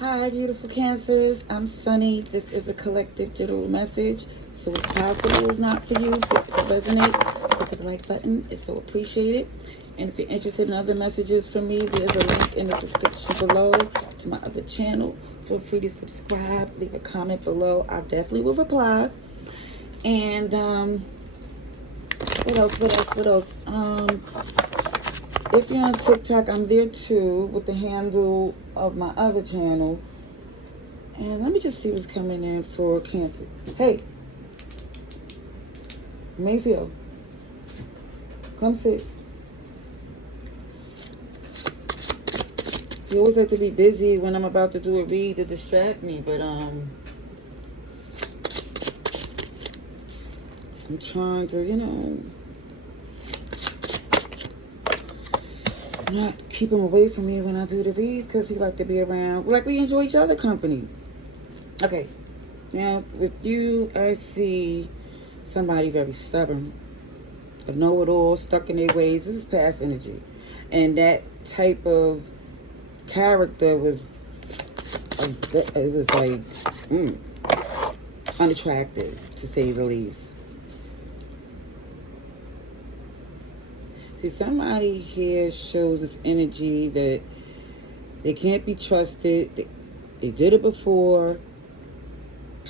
Hi, beautiful Cancers. I'm Sunny. This is a collective general message. So if possible is not for you, but if it resonates, press the like button. It's so appreciated. And if you're interested in other messages from me, there's a link in the description below to my other channel. Feel free to subscribe, leave a comment below. I definitely will reply. And what else? If you're on TikTok, I'm there too with the handle of my other channel. And let me just see what's coming in for Cancer. Hey, Mayfield, come sit. You always have to be busy when I'm about to do a read to distract me, but I'm trying to, not keep him away from me when I do the read because he like to be around. Like we enjoy each other company. Okay, now with you, I see somebody very stubborn, a know-it-all, stuck in their ways. This is past energy, and that type of character was like unattractive, to say the least. See, somebody here shows this energy that they can't be trusted. They did it before,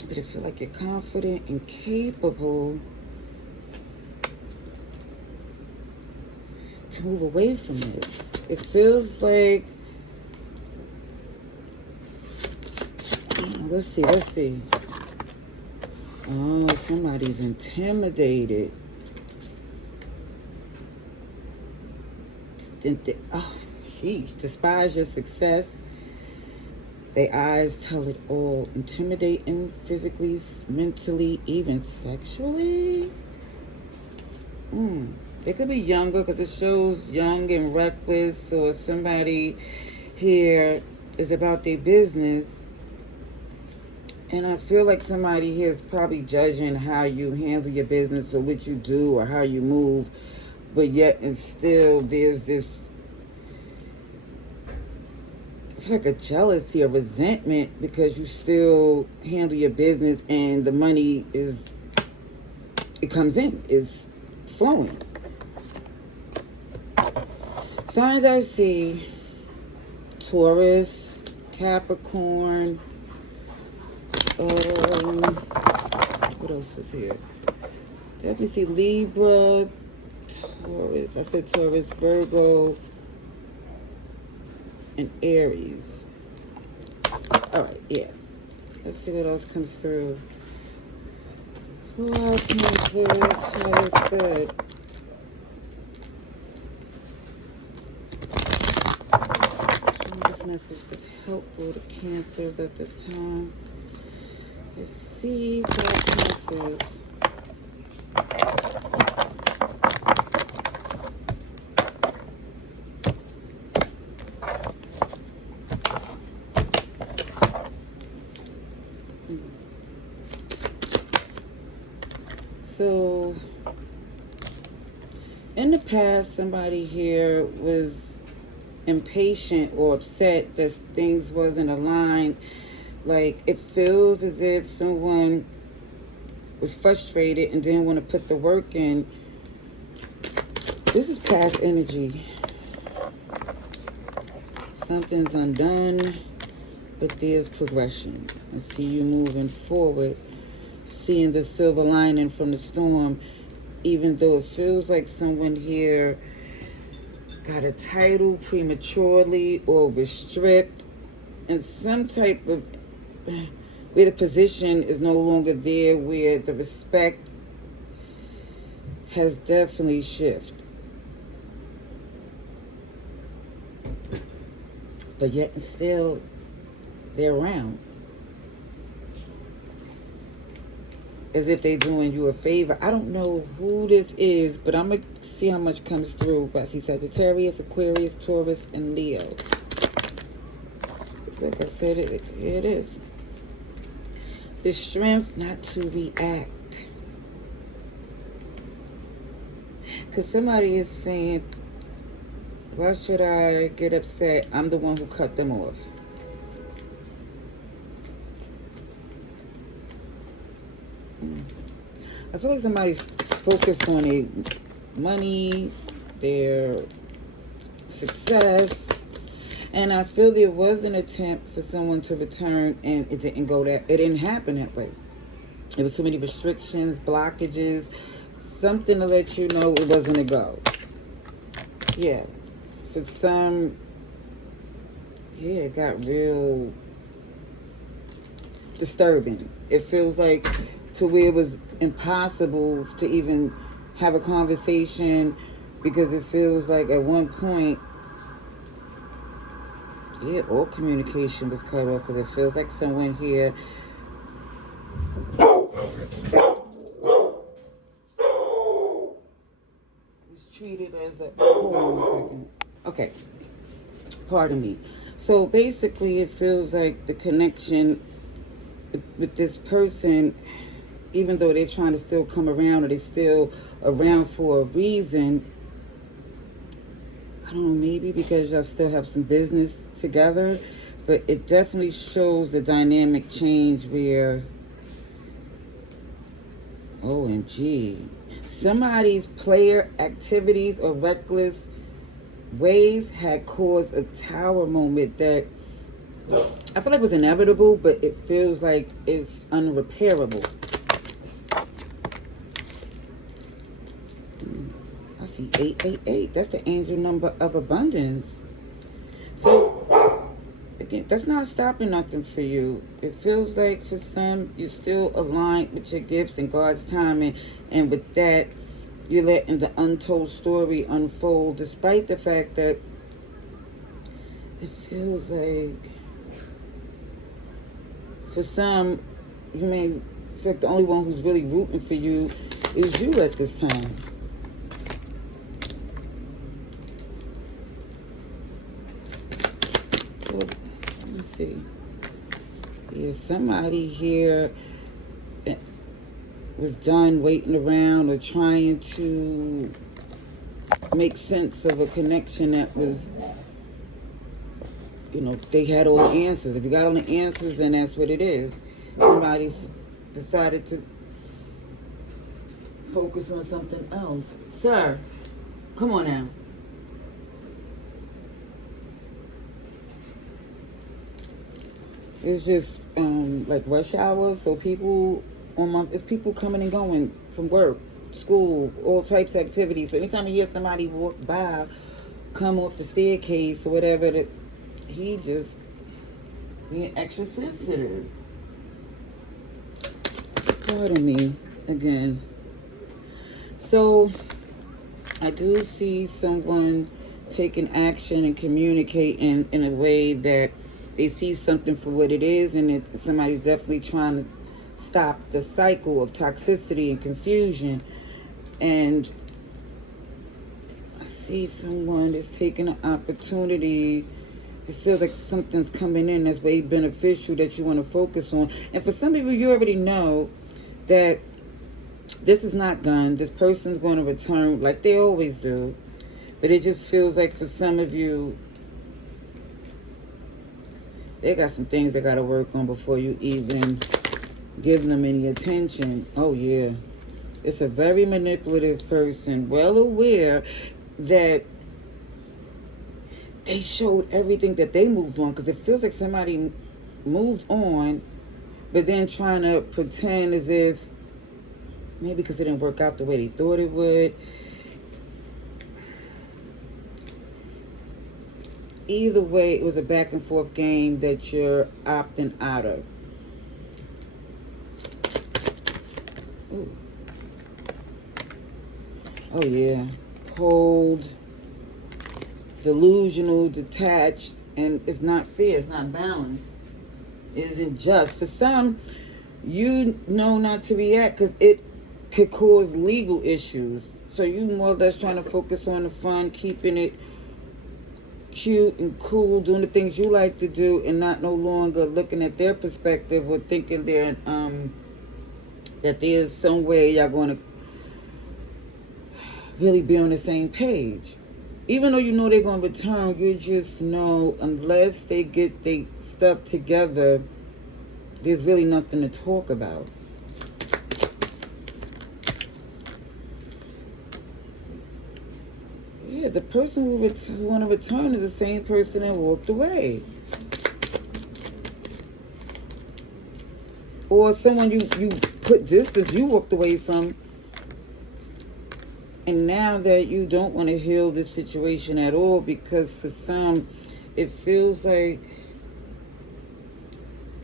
but I feel like you're confident and capable to move away from this. It feels like, let's see. Oh, somebody's intimidated. Despise your success. Their eyes tell it all. Intimidating physically, mentally, even sexually. They could be younger because it shows young and reckless. Or somebody here is about their business. And I feel like somebody here is probably judging how you handle your business or what you do or how you move. But yet and still there's this, it's like a jealousy, a resentment because you still handle your business and the money it comes in, is flowing. Signs I see: Taurus, Capricorn, what else is here? Definitely see Libra, Taurus. I said Taurus, Virgo, and Aries. All right, yeah. Let's see what else comes through. Wow, Cancers, that is good. This message is helpful to Cancers at this time. Let's see what Cancers. So, in the past, somebody here was impatient or upset that things wasn't aligned. Like, it feels as if someone was frustrated and didn't want to put the work in. This is past energy. Something's undone, but there's progression. I see you moving forward, seeing the silver lining from the storm, even though it feels like someone here got a title prematurely or was stripped, and some type of, where the position is no longer there, where the respect has definitely shifted. But yet and still, they're around. As if they're doing you a favor. I don't know who this is, but I'm going to see how much comes through. But I see Sagittarius, Aquarius, Taurus, and Leo. Like I said, here it is. The strength not to react. Because somebody is saying, why should I get upset? I'm the one who cut them off. I feel like somebody's focused on their money, their success. And I feel there was an attempt for someone to return, and it didn't happen that way. There was so many restrictions, blockages, something to let you know it wasn't a go. Yeah. For some, yeah, it got real disturbing. It feels like to where it was impossible to even have a conversation, because it feels like at one point, yeah, all communication was cut off, because it feels like someone here was treated as a... Hold on a second. Okay. Pardon me. So basically, it feels like the connection with this person, even though they're trying to still come around, or they're still around for a reason, I don't know, maybe because y'all still have some business together, but it definitely shows the dynamic change where, OMG, somebody's player activities or reckless ways had caused a tower moment that I feel like was inevitable, but it feels like it's unrepairable. I see 888. That's the angel number of abundance. So, again, that's not stopping nothing for you. It feels like for some, you're still aligned with your gifts and God's timing. And with that, you're letting the untold story unfold, despite the fact that it feels like for some, you may feel like the only one who's really rooting for you is you at this time. So, let me see. There's somebody here was done waiting around or trying to make sense of a connection that was, they had all the answers. If you got all the answers, then that's what it is. Somebody decided to focus on something else. Sir, come on now. It's just like rush hour, so it's people coming and going from work, school, all types of activities. So anytime you hear somebody walk by, come off the staircase or whatever, he just being extra sensitive. Pardon me again. So I do see someone taking action and communicating in a way that they see something for what it is, and somebody's definitely trying to stop the cycle of toxicity and confusion. And I see someone that's taking an opportunity. It feels like something's coming in that's very beneficial that you want to focus on. And for some people, you already know that this is not done. This person's going to return like they always do. But it just feels like for some of you, they got some things they got to work on before you even give them any attention. Oh, yeah. It's a very manipulative person, well aware that they showed everything that they moved on, because it feels like somebody moved on, but then trying to pretend as if maybe because it didn't work out the way they thought it would. Either way, it was a back and forth game that you're opting out of. Ooh. Oh, yeah. Cold, delusional, detached, and it's not fair. It's not balanced. It isn't just. For some, you know not to react because it could cause legal issues. So you more or less trying to focus on the fun, keeping it cute and cool, doing the things you like to do, and not no longer looking at their perspective or thinking that there's some way y'all going to really be on the same page. Even though you know they're going to return, you just know unless they get their stuff together, there's really nothing to talk about. Yeah, the person who want to return is the same person that walked away. Or someone you put distance, you walked away from. And now that you don't want to heal the situation at all, because for some, it feels like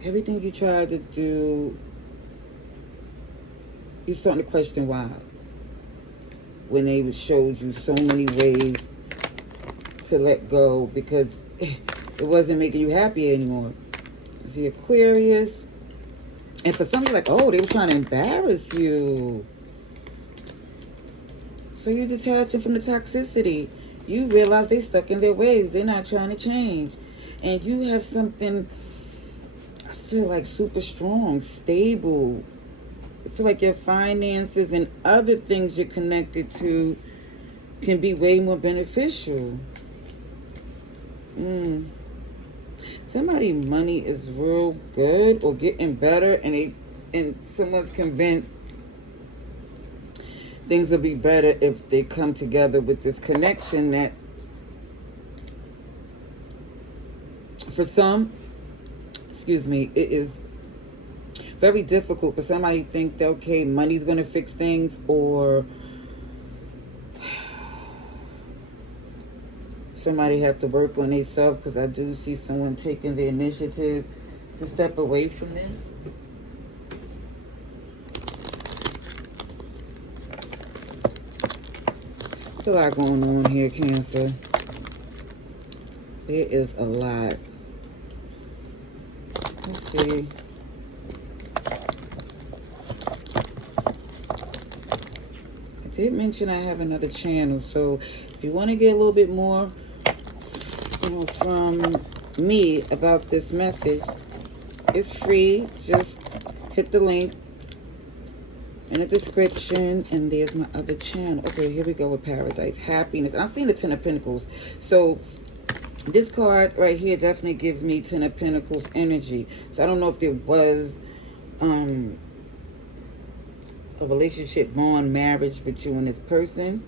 everything you tried to do, you're starting to question why. When they showed you so many ways to let go because it wasn't making you happy anymore. It's the Aquarius. And for some, you're like, oh, they were trying to embarrass you. So you're detaching from the toxicity. You realize they stuck in their ways. They're not trying to change. And you have something, I feel like, super strong, stable. I feel like your finances and other things you're connected to can be way more beneficial. Somebody money is real good or getting better, and someone's convinced things will be better if they come together with this connection that for some, it is very difficult for somebody to think that, okay, money's going to fix things, or somebody have to work on themselves, because I do see someone taking the initiative to step away from this. There's a lot going on here, Cancer. There is a lot. Let's see. I did mention I have another channel, so if you want to get a little bit more, from me about this message, it's free. Just hit the link in the description, and there's my other channel. Okay, here we go with Paradise, happiness. I've seen the Ten of Pentacles, so this card right here definitely gives me Ten of Pentacles energy. So I don't know if there was a relationship, bond, marriage with you and this person,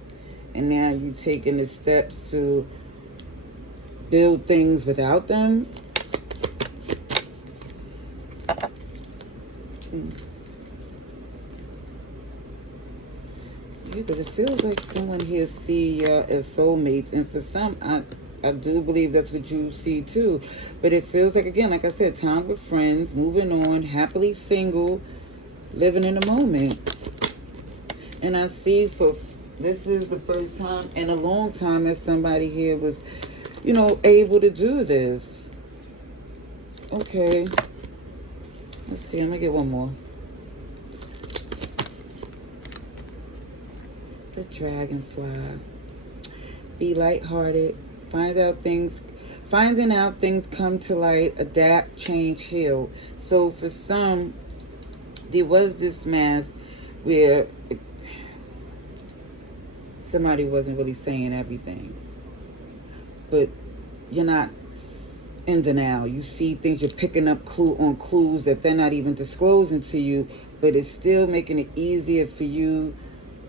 and now you're taking the steps to build things without them. Because it feels like someone here see as soulmates, and for some, I do believe that's what you see too. But it feels like, again, like I said, time with friends, moving on, happily single, living in the moment. And I see this is the first time in a long time that somebody here was, able to do this. Okay. Let's see, I'm going to get one more. The Dragonfly. Be lighthearted. Finding out things come to light, adapt, change, heal. So for some, there was this mask where somebody wasn't really saying everything. But you're not in denial. You see things, you're picking up clues that they're not even disclosing to you, but it's still making it easier for you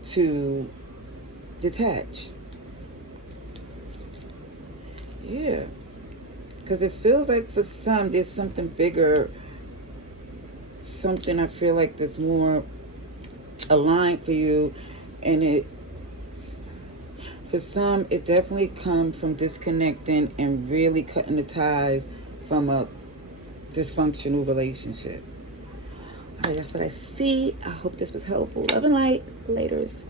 to detach. Yeah. Because it feels like for some, there's something bigger, something I feel like that's more aligned for you, and for some, it definitely comes from disconnecting and really cutting the ties from a dysfunctional relationship. All right, that's what I see. I hope this was helpful. Love and light. Laters.